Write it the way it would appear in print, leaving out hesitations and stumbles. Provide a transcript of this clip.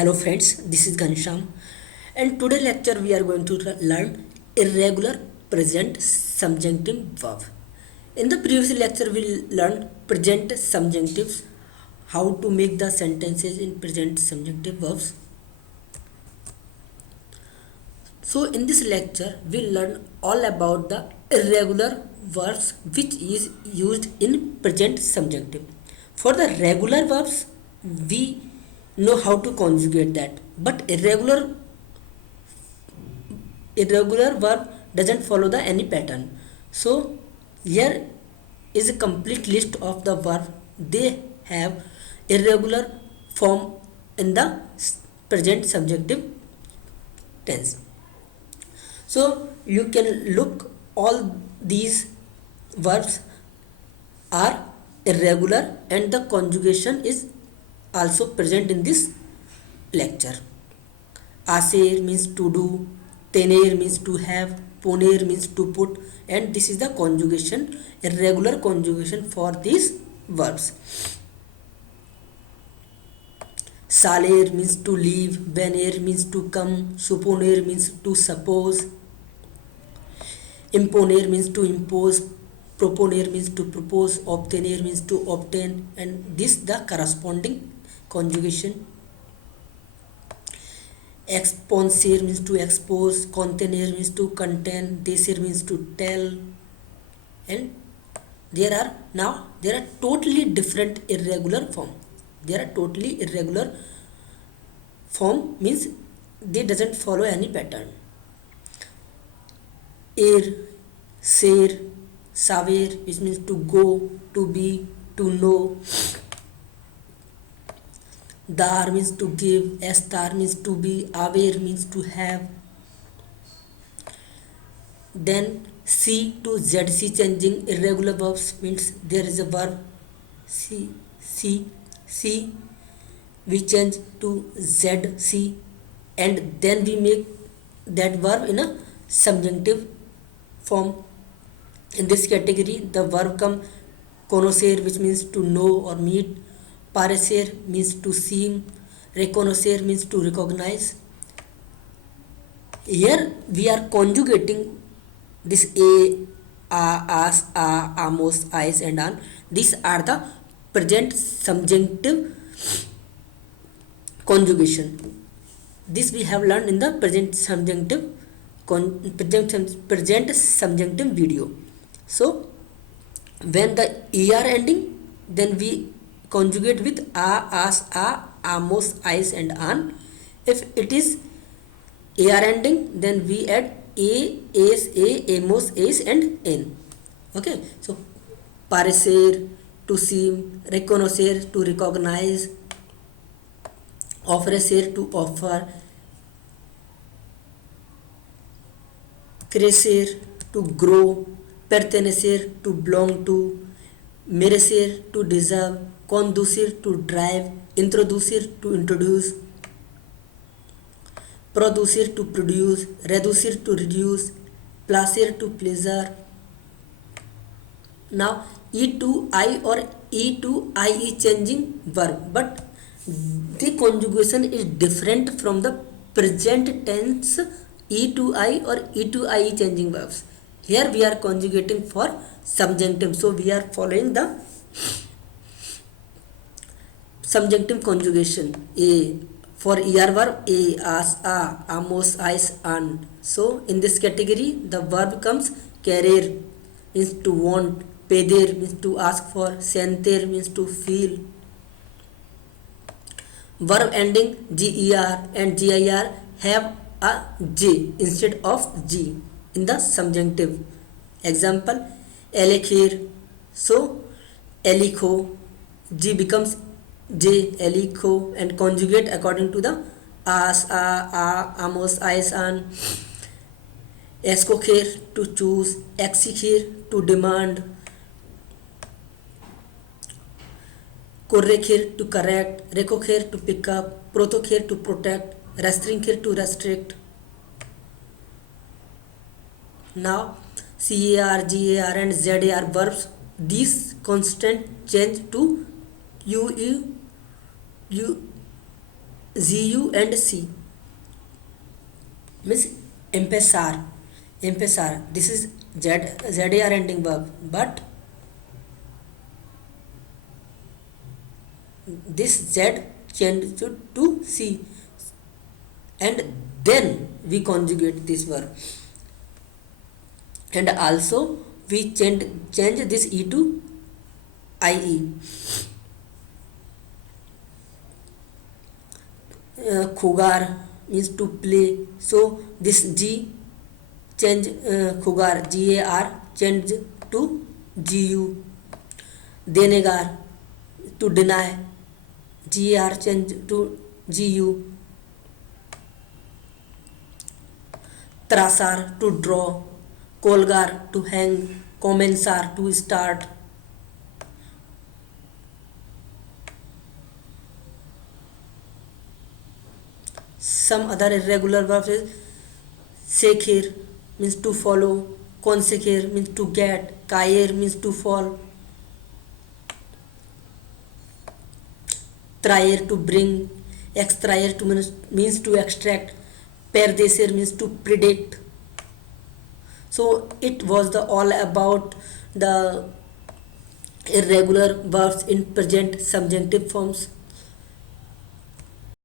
Hello friends, this is Ghansham, and today lecture we are going to learn irregular present subjunctive verb. In the previous lecture we learned present subjunctives, how to make the sentences in present subjunctive verbs. So in this lecture we learn all about the irregular verbs which is used in present subjunctive. For the regular verbs we know how to conjugate that, but irregular verb doesn't follow the any pattern. So here is a complete list of the verb they have irregular form in the present subjunctive tense. So you can look all these verbs are irregular and the conjugation is also present in this lecture. Aser means to do, tener means to have, poner means to put, and this is the conjugation, irregular conjugation for these verbs. Saler means to leave, vener means to come, supponer means to suppose, imponer means to impose, proponer means to propose, obtener means to obtain, and this the corresponding conjugation. Exposer means to expose, contener means to contain, decer means to tell, and there are totally different irregular form. There are totally irregular form means they doesn't follow any pattern. Er, ser, saber, which means to go, to be, to know. Dar means to give, estar means to be, haber means to have. Then C to ZC changing irregular verbs means there is a verb C we change to ZC and then we make that verb in a subjunctive form. In this category the verb come conocer, which means to know or meet, parecer means to seem, reconocer means to recognize. Here we are conjugating this as, amos, is and an. These are the present subjunctive conjugation. This we have learned in the present subjunctive video. So when the er ending, then we conjugate with as, amos, is and an. If it is er ending, then we add as, amos, is and n. Okay, so parecer to seem, reconocer to recognize, ofrecer to offer, crecer to grow, pertenecer to belong to, merecer to deserve, conducir to drive, introducir to introduce, producir to produce, reducir to reduce, placer to pleasure. Now e to I or e to I is changing verb, but the conjugation is different from the present tense e to I or e to I is changing verbs. Here we are conjugating for subjunctive, so we are following the subjunctive conjugation. A for er verb, a, as, amos, is, an. So in this category the verb comes querer means to want, pedir means to ask for, sentir means to feel. Verb ending ger and gir have a j instead of g in the subjunctive. Example, elekhir, so elikho, g becomes j, elikho, and conjugate according to the as, amos, is, an. Escoger to choose, exigir to demand, corregir to correct, recoger to pick up, proteger to protect, restringir to restrict. Now car, gar and zar verbs, these constant change to ZU and C means empezar. Empezar. This is ZAR ending verb, but this Z changed to C, and then we conjugate this verb, and also we change this E to IE. Khugar means to play, so this G change, Khugar GAR change to GU. Denegar to deny, GAR change to GU. Trasar to draw, Kolgar to hang, Comensar to start. Some other irregular verbs is Sekhir means to follow, Konsekhir means to get, Kayer means to fall, Trayer to bring, Extrayer to means to extract, Perdesir means to predict. So it was the all about the irregular verbs in present subjunctive forms.